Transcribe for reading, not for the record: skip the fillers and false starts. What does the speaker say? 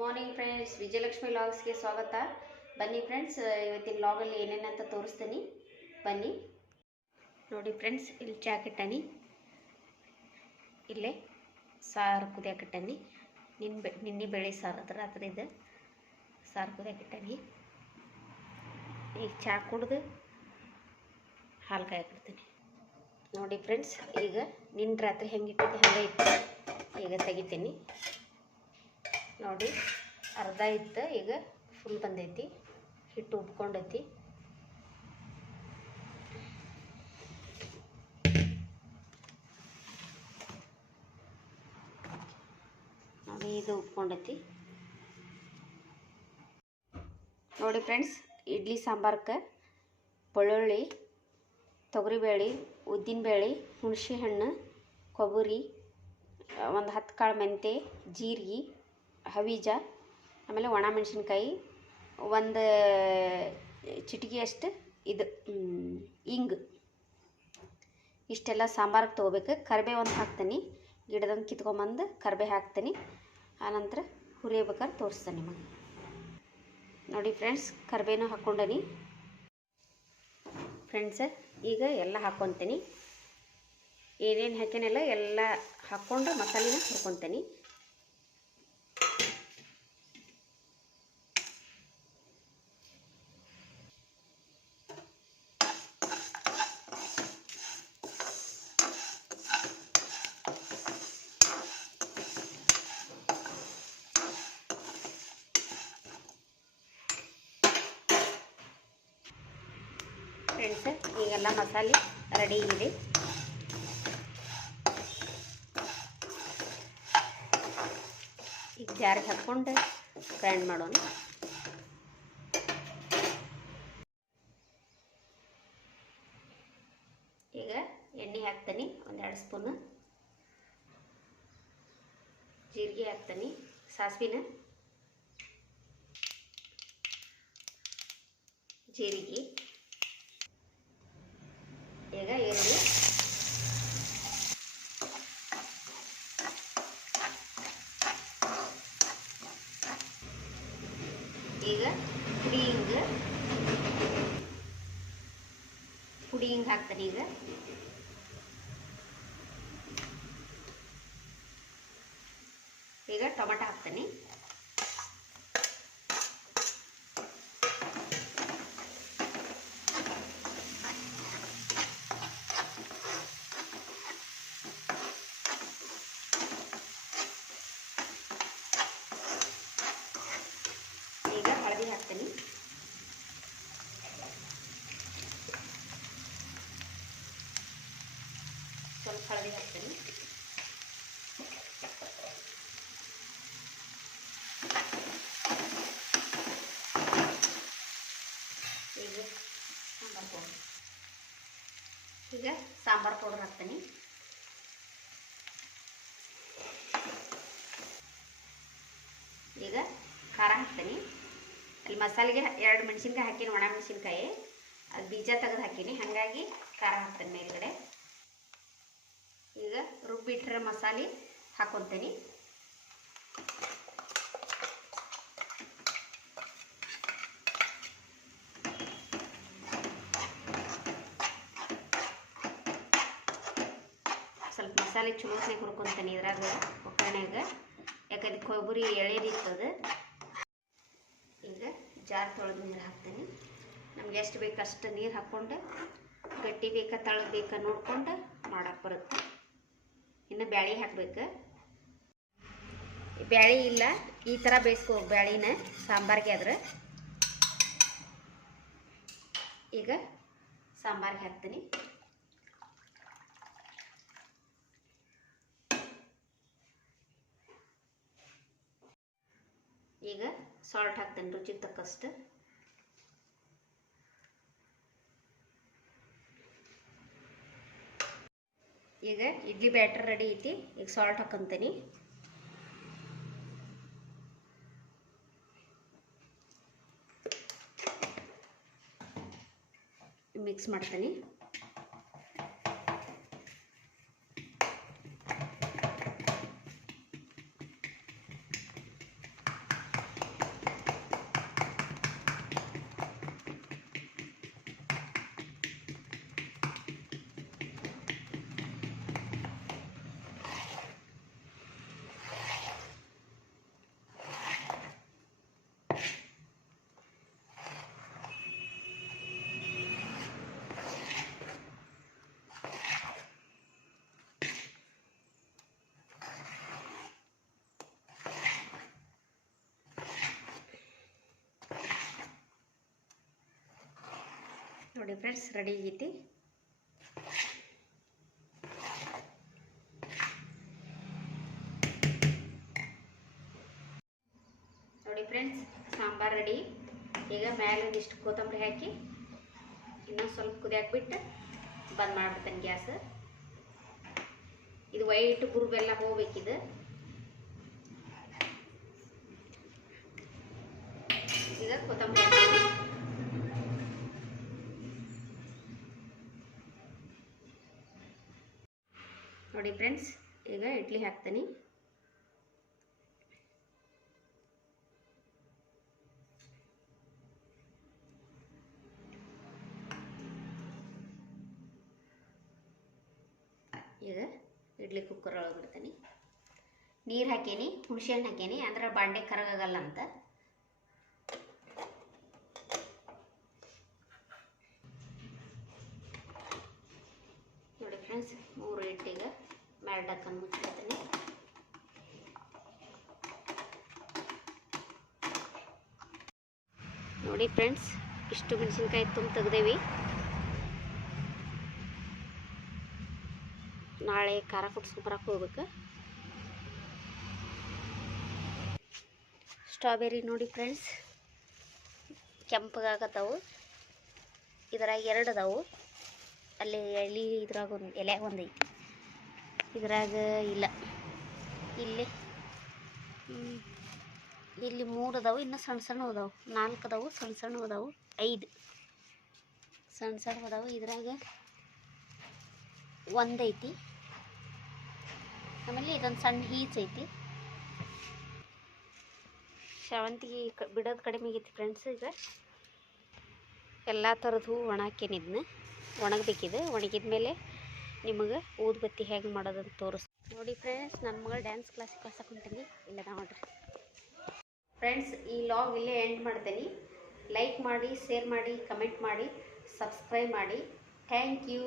Morning friends, Vijayalakshmi ಲಾಗ್ಸ್ಗೆ ಸ್ವಾಗತ. ಬನ್ನಿ friends, ಇವತ್ತಿನ ಲಾಗಲ್ಲಿ ಏನೇನಂತ ತೋರಿಸ್ತೀನಿ ಬನ್ನಿ. ನೋಡಿ ಫ್ರೆಂಡ್ಸ್, ಇಲ್ಲಿ ಚಾಕಿಟ್ಟನಿ, ಇಲ್ಲೇ ಸಾರು ಕುದಿಯಾಕಿಟ್ಟನಿ. ನಿನ್ನೆ ಬೇಳೆ ಸಾರು ಅದ್ರ ರಾತ್ರಿದು ಸಾರು ಕುದಿಯಾಕಿಟ್ಟನಿ. ಈಗ ಚಾ ಕುಡ್ದು ಹಾಲು ಕಾಯಾಕಿಡ್ತೀನಿ. ನೋಡಿ ಫ್ರೆಂಡ್ಸ್, ಈಗ ನಿನ್ನೆ ರಾತ್ರಿ ಹೆಂಗಿಟ್ಟಿದ್ದೆ ಹಾಗೆ ಇತ್ತು. ಈಗ ತೆಗಿತೀನಿ. ನೋಡಿ, ಅರ್ಧ ಇತ್ತು, ಈಗ ಫುಲ್ ಬಂದೈತಿ. ಹಿಟ್ಟು ಉಬ್ಕೊಂಡೈತಿ. ನೋಡಿ, ಇದು ಉಬ್ಕೊಂಡೈತಿ. ನೋಡಿ ಫ್ರೆಂಡ್ಸ್, ಇಡ್ಲಿ ಸಾಂಬಾರ್ಗೆ ಬೆಳ್ಳುಳ್ಳಿ, ತೊಗರಿಬೇಳೆ, ಉದ್ದಿನಬೇಳೆ, ಹುಣಸೆ ಹಣ್ಣು, ಕೊಬ್ಬರಿ, ಒಂದು 10 ಕಾಳು ಮೆಂತೆ, ಜೀರಿಗೆ, ಹವೀಜ, ಆಮೇಲೆ ಒಣ ಮೆಣಸಿನ್ಕಾಯಿ, ಒಂದು ಚಿಟಿಕೆಯಷ್ಟು ಇದು ಇಂಗು, ಇಷ್ಟೆಲ್ಲ ಸಾಂಬಾರಿಗೆ ತೊಗೋಬೇಕು. ಕರಿಬೇವು ಒಂದು ಹಾಕ್ತೀನಿ, ಗಿಡದಂದು ಕಿತ್ಕೊಂಬಂದು ಕರಿಬೇವು ಹಾಕ್ತೀನಿ. ಆನಂತರ ಹುರಿಯಬೇಕಾದ್ರೆ ತೋರಿಸ್ತೀನಿ ನಿಮಗೆ. ನೋಡಿ ಫ್ರೆಂಡ್ಸ್, ಕರಿಬೇವು ಹಾಕ್ಕೊಂಡನಿ ಫ್ರೆಂಡ್ಸ್. ಈಗ ಎಲ್ಲ ಹಾಕ್ಕೊತೀನಿ. ಏನೇನು ಹಾಕಿನೆಲ್ಲ ಎಲ್ಲ ಹಾಕ್ಕೊಂಡು ಮಸಾಲೆನ ಹುರ್ಕೊತೀನಿ. ಫ್ರೆಂಡ್ಸ್, ಈಗೆಲ್ಲ ಮಸಾಲೆ ರೆಡಿ ಇದೆ. ಈಗ ಜಾರಿಗೆ ಹಾಕ್ಕೊಂಡು ಗ್ರೈಂಡ್ ಮಾಡೋಣ. ಈಗ ಎಣ್ಣೆ ಹಾಕ್ತೀನಿ, ಒಂದು 2 ಸ್ಪೂನು ಜೀರಿಗೆ ಹಾಕ್ತೀನಿ, ಸಾಸಿವೆನ, ಜೀರಿಗೆ, ಈಗ ಈರುಳ್ಳಿ, ಈಗ ಪುಡಿ ಹಿಂಗೆ ಹಾಕ್ತೀನಿ. ಈಗ ಟೊಮೆಟೊ ಹಾಕ್ತೀನಿ. ಈಗ ಹಳದಿ ಹಾಕ್ತೀನಿ. ಸ್ವಲ್ಪ ಹಳದಿ ಹಾಕ್ತೀನಿ. ಈಗ ಸಾಂಬಾರು ಪೌಡರ್ ಹಾಕ್ತೀನಿ. ಈಗ ಖಾರ ಹಾಕ್ತೀನಿ. ಅಲ್ಲಿ ಮಸಾಲೆಗೆ 2 ಮೆಣಸಿನ್ಕಾಯಿ ಹಾಕೀನಿ, ಒಣ ಮೆಣಸಿನ್ಕಾಯಿ, ಅದು ಬೀಜ ತೆಗೆದು ಹಾಕೀನಿ, ಹಾಗಾಗಿ ಖಾರ ಹಾಕ್ತೀನಿ ಮೇಲ್ಗಡೆ. ಈಗ ರುಬ್ಬಿಟ್ರೆ ಮಸಾಲೆ ಹಾಕ್ಕೊತೀನಿ. ಸ್ವಲ್ಪ ಮಸಾಲೆ ಚಲೋತ್ನಾಗ ಹುರ್ಕೊತೀನಿ ಇದ್ರಾಗ ಒಗ್ಗರಣೆಗ, ಯಾಕಂದ್ರೆ ಕೊಬ್ಬರಿ ಎಳೆದಿರ್ತದೆ. ಈಗ ಜಾರ್ ತೊಳೆದು ನೀರು ಹಾಕ್ತೀನಿ. ನಮ್ಗೆ ಎಷ್ಟು ಬೇಕು ಅಷ್ಟು ನೀರು ಹಾಕ್ಕೊಂಡು, ಗಟ್ಟಿ ಬೇಕಾ ತಳಗ್ ಬೇಕಾ ನೋಡ್ಕೊಂಡು ಮಾಡಕ್ಕೆ ಬರುತ್ತೆ. ಇನ್ನು ಬ್ಯಾಳೆ ಹಾಕ್ಬೇಕು. ಬ್ಯಾಳೆ ಇಲ್ಲ, ಈ ಥರ ಬೇಯಿಸ್ಕೋ ಬ್ಯಾಳಿನ ಸಾಂಬಾರಿಗೆ. ಆದ್ರೆ ಈಗ ಸಾಂಬಾರಿಗೆ ಹಾಕ್ತೀನಿ. ಈಗ ಸಾಲ್ಟ್ ಹಾಕ್ತೀನಿ ರುಚಿಗೆ ತಕ್ಕಷ್ಟು. ಈಗ ಇಡ್ಲಿ ಬ್ಯಾಟರ್ ರೆಡಿ ಐತಿ. ಈಗ ಸಾಲ್ಟ್ ಹಾಕೊಂತೀನಿ. ಮಿಕ್ಸ್ ಮಾಡ್ತೀನಿ. ನೋಡಿ ಫ್ರೆಂಡ್ಸ್, ರೆಡಿ ಆಗೈತಿ. ನೋಡಿ ಫ್ರೆಂಡ್ಸ್, ಸಾಂಬಾರು ರೆಡಿ. ಈಗ ಮೇಲೆ ಒಂದಿಷ್ಟು ಕೊತ್ತಂಬರಿ ಹಾಕಿ ಇನ್ನೊಂದು ಸ್ವಲ್ಪ ಕುದಿಯಾಕ್ಬಿಟ್ಟು ಬಂದ್ ಮಾಡ್ಬಿಡ್ತೇನೆ ಗ್ಯಾಸ್. ಇದು ವೈಟ್ ಗುರುಬೆಲ್ಲ ಹೋಗ್ಬೇಕಿದು. ಈಗ ಕೊತ್ತಂಬರಿ ಹಾಕ್ತೀನಿ. ನೋಡಿ ಫ್ರೆಂಡ್ಸ್, ಈಗ ಇಡ್ಲಿ ಹಾಕ್ತೀನಿ. ಈಗ ಇಡ್ಲಿ ಕುಕ್ಕರ್ ಒಳಗೆ ಬಿಡ್ತೀನಿ. ನೀರು ಹಾಕೀನಿ, ಹುಣಸೆ ಹಣ್ಣು ಹಾಕೀನಿ, ಅಂದ್ರೆ ಬಾಂಡೆ ಕರಗಾಗಲ್ಲ ಅಂತ. ನೋಡಿ ಫ್ರೆಂಡ್ಸ್, 3 ಇಡ್ಲಿಗೆ ಮೇಲೆ ಡಕ್ಕನ್ ಮುಚ್ಚಿಡ್ತೀನಿ. ನೋಡಿ ಫ್ರೆಂಡ್ಸ್, ಇಷ್ಟು ಮೆಣಸಿನ್ಕಾಯಿ ತುಂಬ ತೆಗ್ದೇವಿ. ನಾಳೆ ಖಾರ ಕುಟ್ಸ್ಕೊಂಬರಕ್ಕೆ ಹೋಗ್ಬೇಕು. ಸ್ಟ್ರಾಬೆರಿ ನೋಡಿ ಫ್ರೆಂಡ್ಸ್, ಕೆಂಪಗಾಗತ್ತವು. ಇದ್ರಾಗ 2 ಅದಾವು. ಅಲ್ಲಿ ಎಲೆ ಇದ್ರಾಗ ಒಂದು ಎಲೆಯಾಗ ಒಂದು ಐತಿ, ಇದ್ರಾಗ ಇಲ್ಲ. ಇಲ್ಲಿ 3 ಅದಾವು, ಇನ್ನು ಸಣ್ಣ ಸಣ್ಣ ಅದಾವು. 4 ಅದಾವು, ಸಣ್ಣ ಸಣ್ಣ ಅದಾವು. 5 ಸಣ್ಣ ಸಣ್ಣ ಅದಾವು. ಇದ್ರಾಗ 1 ಐತಿ. ಆಮೇಲೆ ಇದೊಂದು ಸಣ್ಣ ಈಚ್ ಐತಿ. ಶಾವಂತಿಗೆ ಬಿಡೋದು ಕಡಿಮೆ ಆಗೈತಿ ಫ್ರೆಂಡ್ಸ್. ಈಗ ಎಲ್ಲ ಥರದ್ದು ಹೂವು ಒಣಾಕೇನಿದ್ನ ಒಣಗಬೇಕಿದೆ. ಒಣಗಿದ ಮೇಲೆ ನಿಮಗೆ ಊದುಬತ್ತಿ ಹೇಗೆ ಮಾಡೋದಂತ ತೋರಿಸ್ತೀನಿ. ನೋಡಿ ಫ್ರೆಂಡ್ಸ್, ನನ್ನ ಮಗಳು ಡ್ಯಾನ್ಸ್ ಕ್ಲಾಸಿಗೆ ಕಳ್ಸಕ್ಕೆ ಹೊಂಟೀನಿ. ಇಲ್ಲ ನೋಡ್ರಿ ಫ್ರೆಂಡ್ಸ್, ಈ ಲಾಗ್ ಇಲ್ಲೇ ಎಂಡ್ ಮಾಡ್ತೀನಿ. ಲೈಕ್ ಮಾಡಿ, ಶೇರ್ ಮಾಡಿ, ಕಮೆಂಟ್ ಮಾಡಿ, ಸಬ್ಸ್ಕ್ರೈಬ್ ಮಾಡಿ. Thank you.